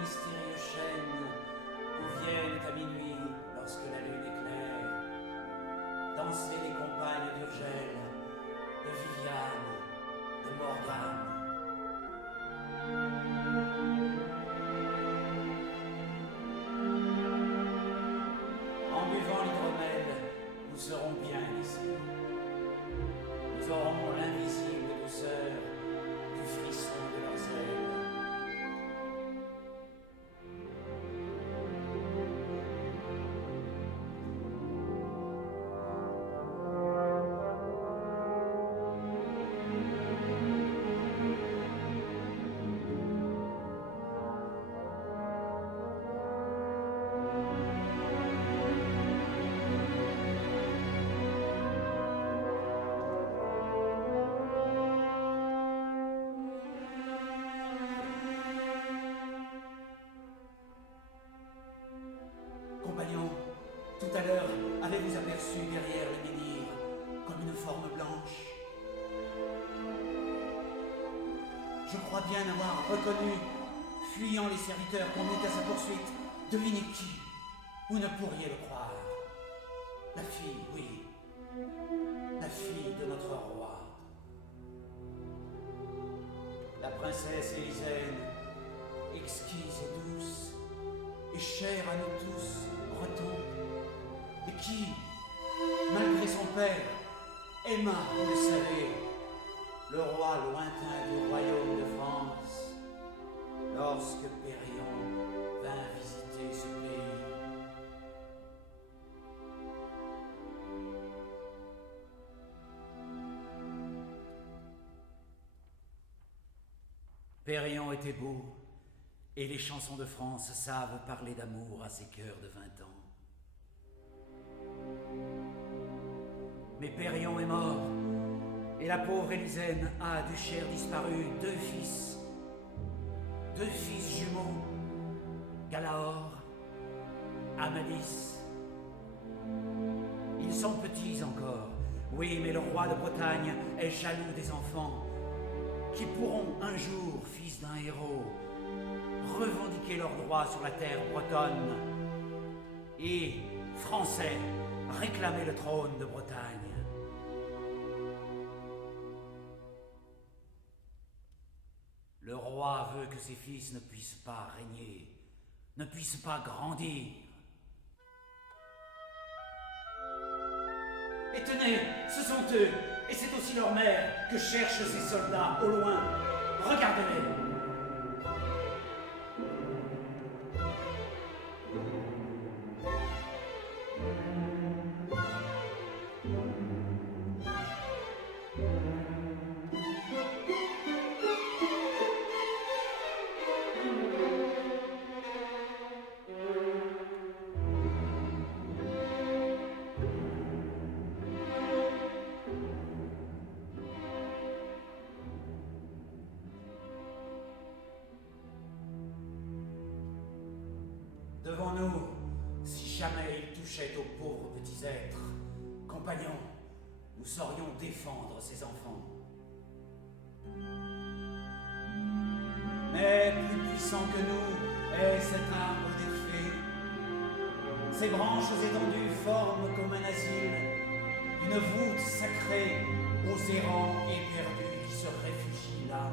mystérieux chênes où viennent à minuit, lorsque la lune éclaire, danser les compagnes d'Urgelle, de Viviane, de Morgane. En buvant l'hydromel, nous serons bien ici. Nous aurons l'invisible douceur du frisson de leurs ailes. Compagnons, tout à l'heure, avez-vous aperçu derrière le menhir, comme une forme blanche? Je crois bien avoir reconnu, fuyant les serviteurs conduits à sa poursuite, devinez qui? Vous ne pourriez le croire. La fille, oui, la fille de notre roi. La princesse Élisène, exquise et douce, et chère à nous tous, Bretons, et qui, malgré son père, aima, vous le savez, le roi lointain du royaume de France, lorsque Périon vint visiter ce pays. Périon était beau, et les chansons de France savent parler d'amour à ces cœurs de 20 ans. Mais Périon est mort, et la pauvre Élisène a, du cher disparu, deux fils jumeaux, Galaor, Amadis. Ils sont petits encore, oui, mais le roi de Bretagne est jaloux des enfants, qui pourront un jour, fils d'un héros, revendiquer leurs droits sur la terre bretonne et, français, réclamer le trône de Bretagne. Le roi veut que ses fils ne puissent pas régner, ne puissent pas grandir. Et tenez, ce sont eux, et c'est aussi leur mère que cherchent ces soldats au loin. Regardez-les. Devant nous, si jamais il touchait aux pauvres petits êtres, compagnons, nous saurions défendre ces enfants. Mais plus puissant que nous est cet arbre des fées. Ses branches étendues forment comme un asile, une voûte sacrée aux errants éperdus qui se réfugient là.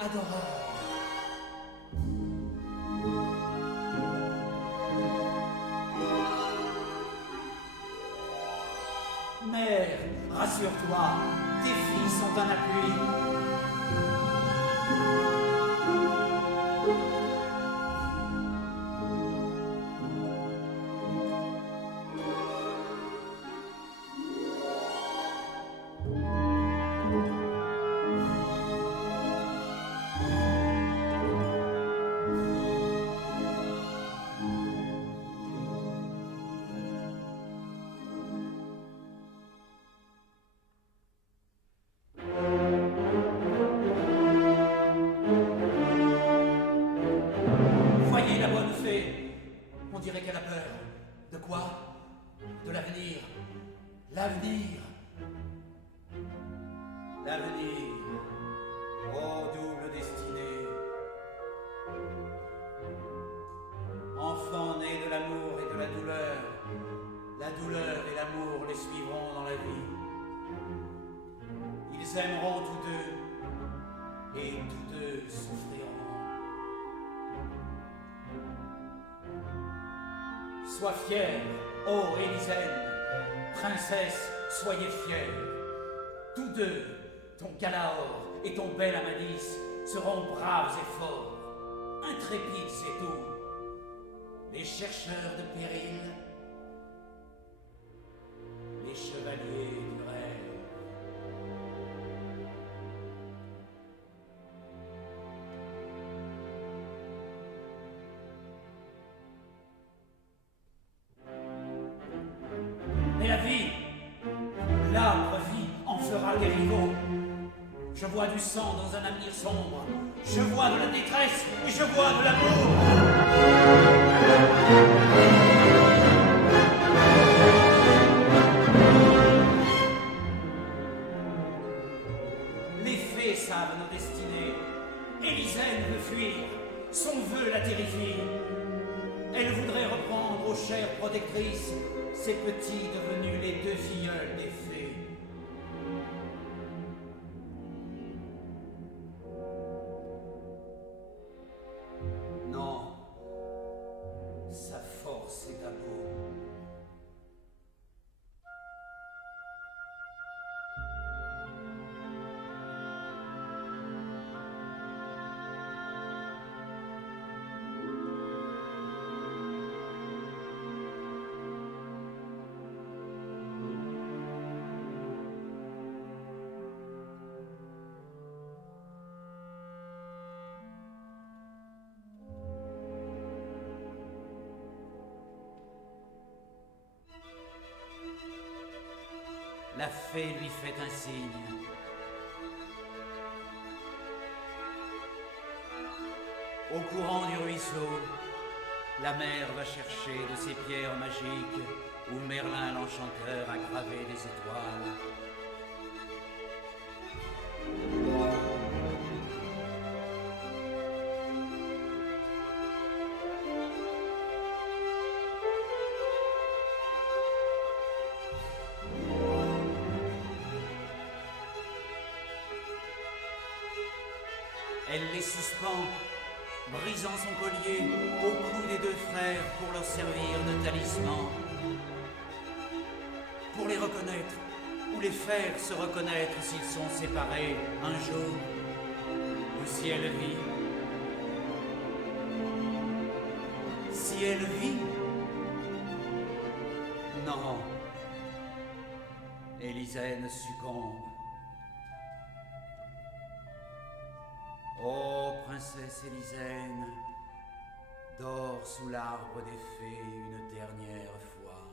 adorable. Mère, rassure-toi, tes filles sont un appui. On dirait qu'elle a peur. De quoi? De l'avenir. L'avenir. L'avenir. Oh, double destinée. Enfant né de l'amour et de la douleur et l'amour les suivront dans la vie. Ils aimeront tous deux, et tous deux souffriront. Sois fière, ô Élisène, princesse, soyez fière. Tous deux, ton Calaor et ton bel Amadis, seront braves et forts, intrépides et doux. Les chercheurs de péril, les chevaliers du rêve. Mais la vie, l'arbre vie, en fera des rivaux. Je vois du sang dans un avenir sombre. Je vois de la détresse et je vois de l'amour. Les fées savent nos destinées. Élisène veut fuir. Son vœu la terrifie. Elle voudrait reprendre aux chères protectrices ces petits devenus les deux filleuls des fées. Non, sa force est d'amour. La fée lui fait un signe. Au courant du ruisseau, la mère va chercher de ces pierres magiques où Merlin l'enchanteur a gravé des étoiles. Elle les suspend, brisant son collier au cou des deux frères pour leur servir de talisman. Pour les reconnaître, ou les faire se reconnaître s'ils sont séparés un jour, ou si elle vit. Si elle vit? Non. Élisène succombe. Ô princesse Élisène, dors sous l'arbre des fées une dernière fois.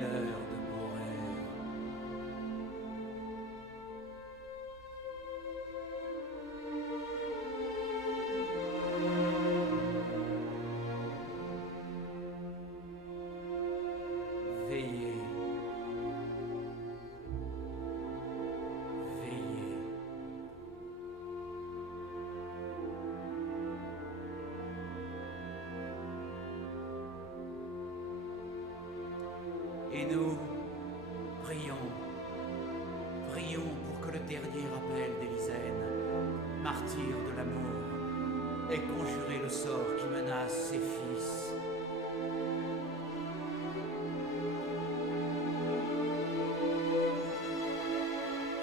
Donnez-leur de beaux rêves. Veillez. Veillez. Et nous, prions, prions pour que le dernier appel d'Élisène, martyr de l'amour, ait conjuré le sort qui menace ses fils.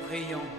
Prions